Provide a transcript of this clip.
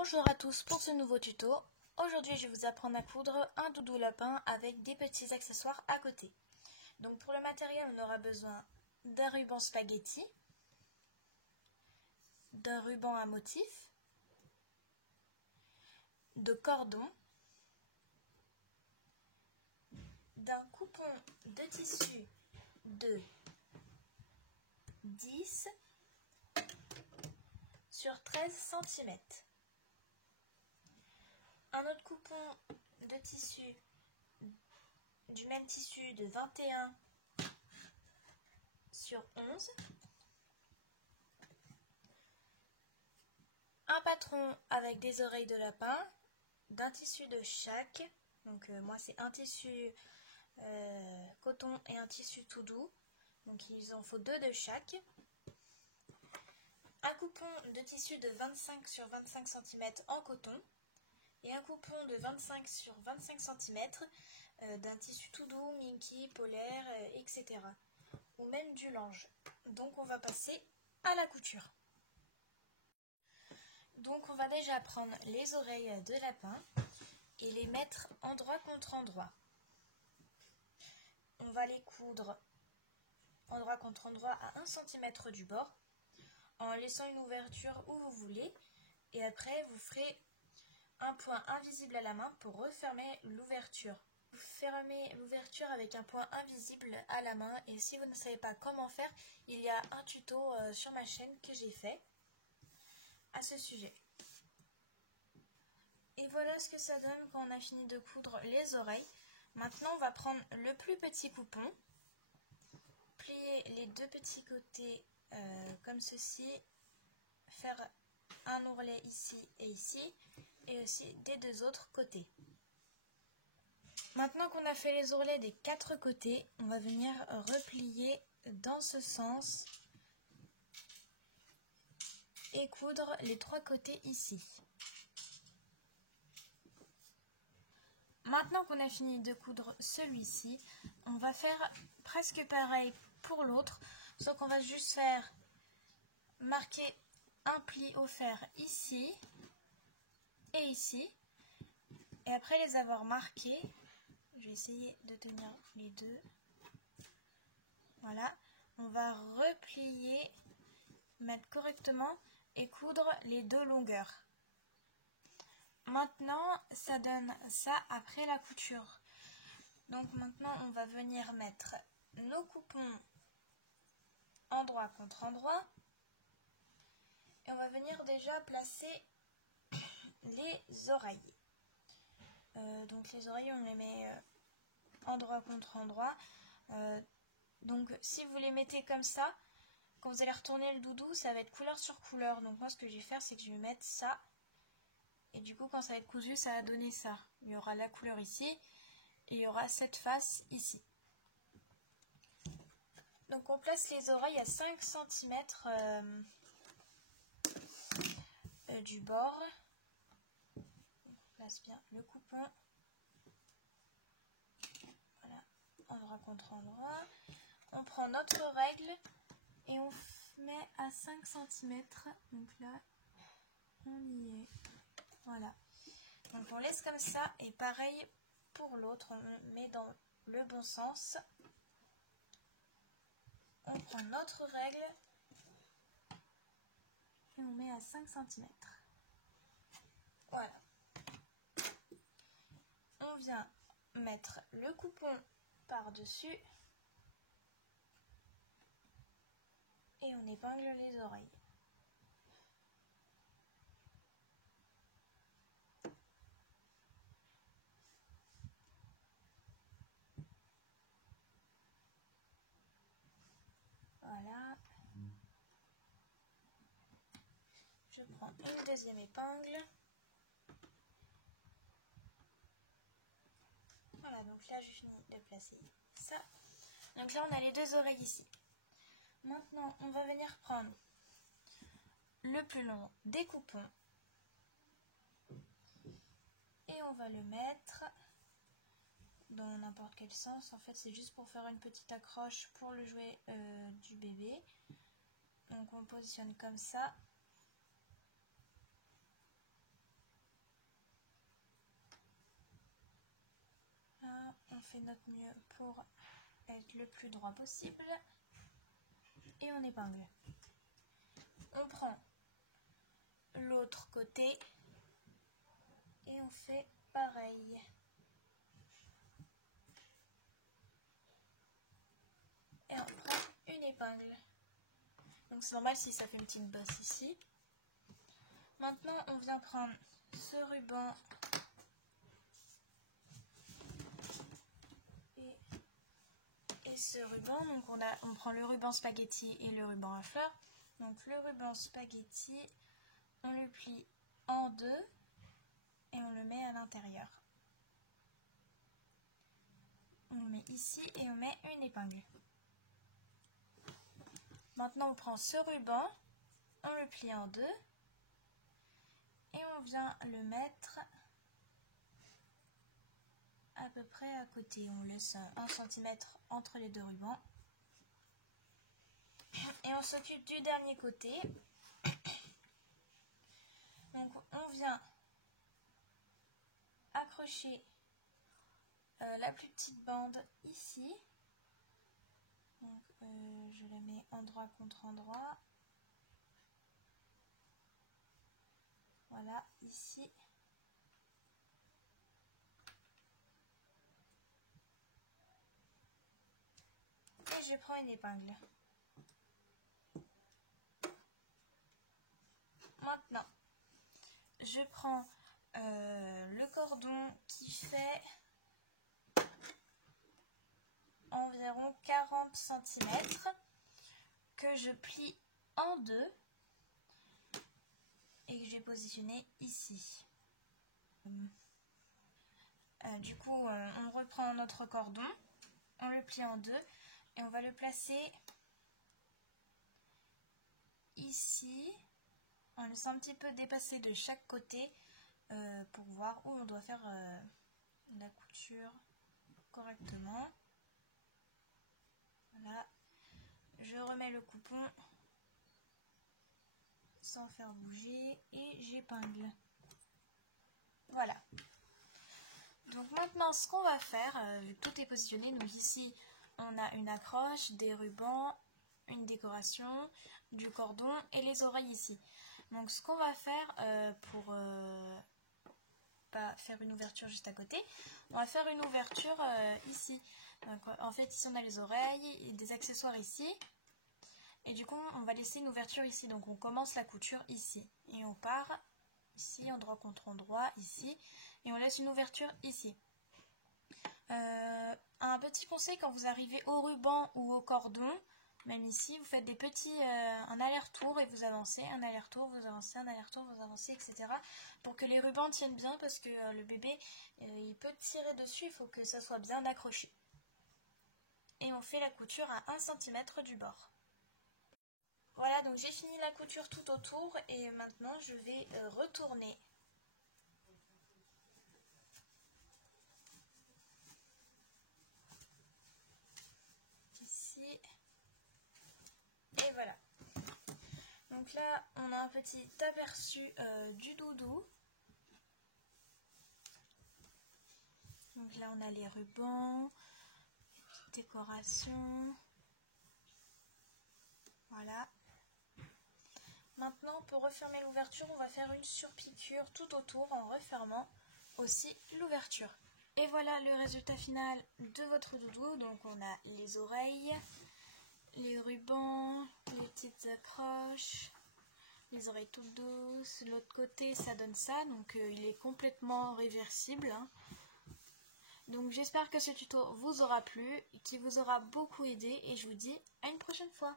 Bonjour à tous pour ce nouveau tuto. Aujourd'hui je vais vous apprendre à coudre un doudou lapin avec des petits accessoires à côté. Donc pour le matériel on aura besoin d'un ruban spaghetti, d'un ruban à motif, de cordon, d'un coupon de tissu de 10 sur 13 cm. Un autre coupon de tissu du même tissu de 21 sur 11. Un patron avec des oreilles de lapin, d'un tissu de chaque. Donc moi c'est un tissu coton et un tissu tout doux. Donc il en faut deux de chaque. Un coupon de tissu de 25 sur 25 cm en coton. Et un coupon de 25 sur 25 cm d'un tissu tout doux, minky, polaire, etc. Ou même du lange. Donc on va passer à la couture. Donc on va déjà prendre les oreilles de lapin et les mettre endroit contre endroit. On va les coudre endroit contre endroit à 1 cm du bord en laissant une ouverture où vous voulez. Et après vous ferez un point invisible à la main pour refermer l'ouverture. Vous fermez l'ouverture avec un point invisible à la main et si vous ne savez pas comment faire, il y a un tuto sur ma chaîne que j'ai fait à ce sujet. Et voilà ce que ça donne quand on a fini de coudre les oreilles. Maintenant on va prendre le plus petit coupon, plier les deux petits côtés comme ceci, faire un ourlet ici et ici, et aussi des deux autres côtés. Maintenant qu'on a fait les ourlets des quatre côtés, on va venir replier dans ce sens et coudre les trois côtés ici. Maintenant qu'on a fini de coudre celui-ci, on va faire presque pareil pour l'autre, sauf qu'on va juste faire marquer un pli au fer ici et ici. Et après les avoir marqués, je vais essayer de tenir les deux. Voilà, on va replier, mettre correctement et coudre les deux longueurs. Maintenant, ça donne ça après la couture. Donc maintenant, on va venir mettre nos coupons endroit contre endroit. Et on va venir déjà placer les oreilles. Donc les oreilles, on les met endroit contre endroit. Donc si vous les mettez comme ça, quand vous allez retourner le doudou, ça va être couleur sur couleur. Donc moi, ce que je vais faire, c'est que je vais mettre ça. Et du coup, quand ça va être cousu, ça va donner ça. Il y aura la couleur ici et il y aura cette face ici. Donc on place les oreilles à 5 cm du bord. On place bien le coupon. Voilà, endroit contre endroit. On prend notre règle et on met à 5 cm. Donc là, on y est. Voilà. Donc on laisse comme ça et pareil pour l'autre, on met dans le bon sens. On prend notre règle et on met à 5 cm. Voilà. On vient mettre le coupon par-dessus et on épingle les oreilles. Voilà. Je prends une deuxième épingle. Voilà, donc là j'ai fini de placer ça. Donc là on a les deux oreilles ici. Maintenant on va venir prendre le plus long des coupons et on va le mettre dans n'importe quel sens. En fait c'est juste pour faire une petite accroche pour le jouet du bébé. Donc on positionne comme ça. on fait notre mieux pour être le plus droit possible et on épingle. On prend l'autre côté et on fait pareil. Et on prend une épingle. Donc c'est normal si ça fait une petite bosse ici. Maintenant on vient prendre ce ruban et ce ruban. Donc on prend le ruban spaghetti et le ruban à fleurs. Donc le ruban spaghetti, on le plie en deux et on le met à l'intérieur. On le met ici et on met une épingle. Maintenant on prend ce ruban, on le plie en deux et on vient le mettre à peu près à côté. On laisse 1 cm entre les deux rubans. Et on s'occupe du dernier côté. Donc on vient accrocher la plus petite bande ici. Donc je la mets endroit contre endroit. Voilà, ici. Et je prends une épingle. Maintenant, je prends le cordon qui fait environ 40 cm que je plie en deux et que j'ai positionné ici. Du coup, on reprend notre cordon, on le plie en deux et on va le placer ici. On laisse un petit peu dépasser de chaque côté pour voir où on doit faire la couture correctement. Voilà, je remets le coupon sans faire bouger et j'épingle. Voilà. Donc maintenant ce qu'on va faire, vu que tout est positionné, donc ici on a une accroche, des rubans, une décoration, du cordon et les oreilles ici. Donc ce qu'on va faire pour pas faire une ouverture juste à côté, on va faire une ouverture ici. Donc, en fait ici on a les oreilles et des accessoires ici. Et du coup on va laisser une ouverture ici. Donc on commence la couture ici. Et on part ici, endroit contre endroit, ici. Et on laisse une ouverture ici. Un petit conseil quand vous arrivez au ruban ou au cordon, même ici, vous faites des petits, un aller-retour et vous avancez, un aller-retour, vous avancez, un aller-retour, vous avancez, etc. Pour que les rubans tiennent bien parce que le bébé, il peut tirer dessus, il faut que ça soit bien accroché. Et on fait la couture à 1 cm du bord. Voilà, donc j'ai fini la couture tout autour et maintenant je vais retourner. Ici. Et voilà. Donc là, on a un petit aperçu du doudou. Donc là, on a les rubans, les petites décorations. Voilà. Maintenant, pour refermer l'ouverture, on va faire une surpiqûre tout autour en refermant aussi l'ouverture. Et voilà le résultat final de votre doudou. Donc on a les oreilles, les rubans, les petites accroches, les oreilles toutes douces. L'autre côté, ça donne ça. Donc il est complètement réversible. Donc j'espère que ce tuto vous aura plu, qu'il vous aura beaucoup aidé et je vous dis à une prochaine fois.